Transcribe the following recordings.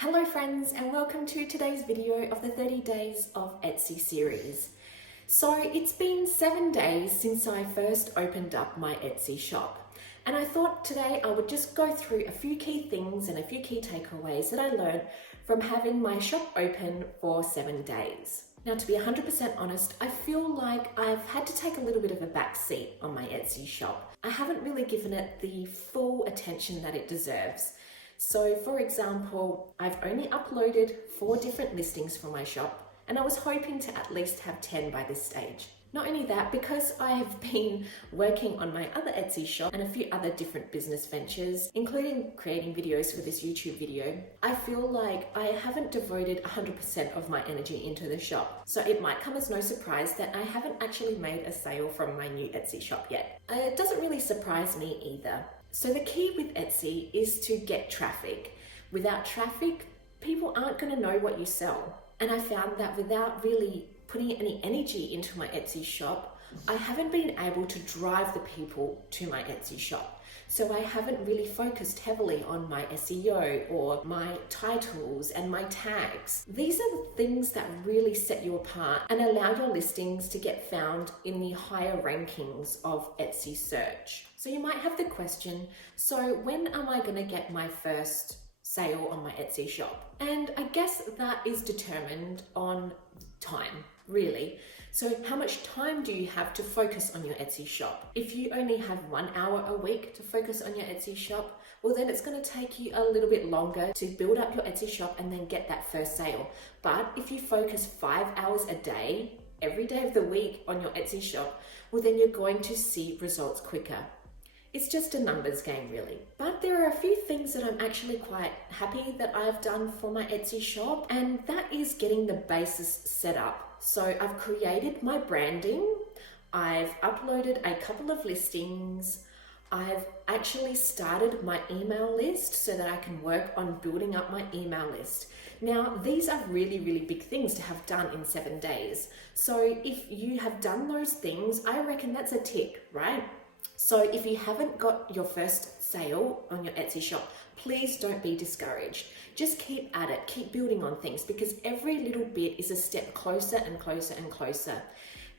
Hello friends, and welcome to today's video of the 30 days of Etsy series. So it's been 7 days since I first opened up my Etsy shop, and I thought today I would just go through a few key things and a few key takeaways that I learned from having my shop open for 7 days. Now, to be 100% honest, I feel like I've had to take a little bit of a back seat on my Etsy shop. I haven't really given it the full attention that it deserves. So for example, I've only uploaded 4 different listings for my shop, and I was hoping to at least have 10 by this stage. Not only that, because I have been working on my other Etsy shop and a few other different business ventures, including creating videos for this YouTube video, I feel like I haven't devoted 100% of my energy into the shop. So it might come as no surprise that I haven't actually made a sale from my new Etsy shop yet. It doesn't really surprise me either. So the key with Etsy is to get traffic. Without traffic, people aren't going to know what you sell. And I found that without really putting any energy into my Etsy shop, I haven't been able to drive the people to my Etsy shop. So I haven't really focused heavily on my SEO or my titles and my tags. These are the things that really set you apart and allow your listings to get found in the higher rankings of Etsy search. So you might have the question, so when am I going to get my first sale on my Etsy shop? And I guess that is determined on time, really. So how much time do you have to focus on your Etsy shop? If you only have 1 hour a week to focus on your Etsy shop, well then it's going to take you a little bit longer to build up your Etsy shop and then get that first sale. But if you focus 5 hours a day, every day of the week on your Etsy shop, well then you're going to see results quicker. It's just a numbers game, really. But there are a few things that I'm actually quite happy that I've done for my Etsy shop, and that is getting the basis set up. So I've created my branding, I've uploaded a couple of listings, I've actually started my email list so that I can work on building up my email list. Now, these are really, really big things to have done in 7 days. So if you have done those things, I reckon that's a tick, right? So if you haven't got your first sale on your Etsy shop, please don't be discouraged. Just keep at it, keep building on things, because every little bit is a step closer and closer and closer.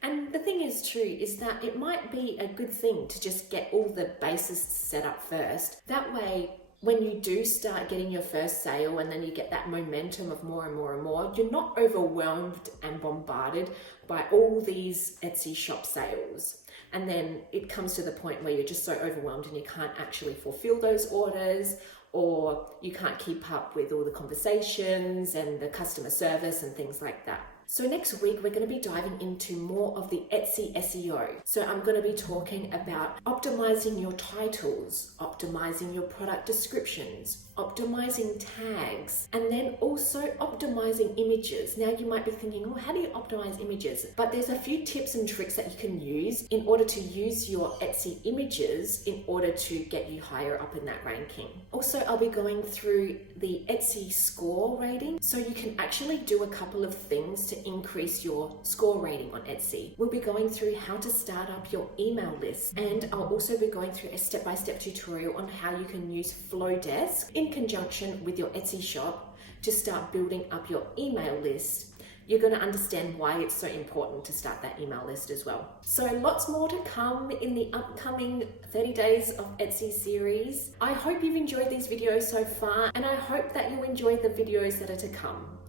And the thing is true is that it might be a good thing to just get all the bases set up first. That way, when you do start getting your first sale and then you get that momentum of more and more and more, you're not overwhelmed and bombarded by all these Etsy shop sales. And then it comes to the point where you're just so overwhelmed and you can't actually fulfill those orders, or you can't keep up with all the conversations and the customer service and things like that. So next week, we're going to be diving into more of the Etsy SEO. So I'm going to be talking about optimizing your titles, optimizing your product descriptions, optimizing tags, and then also optimizing images. Now you might be thinking, oh, how do you optimize images? But there's a few tips and tricks that you can use in order to use your Etsy images in order to get you higher up in that ranking. Also, I'll be going through the Etsy score rating, so you can actually do a couple of things to increase your score rating on Etsy. We'll be going through how to start up your email list, and I'll also be going through a step-by-step tutorial on how you can use Flowdesk in conjunction with your Etsy shop to start building up your email list. You're going to understand why it's so important to start that email list as well. So lots more to come in the upcoming 30 days of Etsy series. I hope you've enjoyed these videos so far, and I hope that you enjoy the videos that are to come.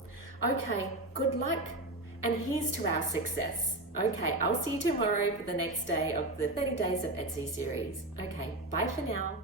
Okay, good luck, and here's to our success. Okay, I'll see you tomorrow for the next day of the 30 days of Etsy series. Okay, bye for now.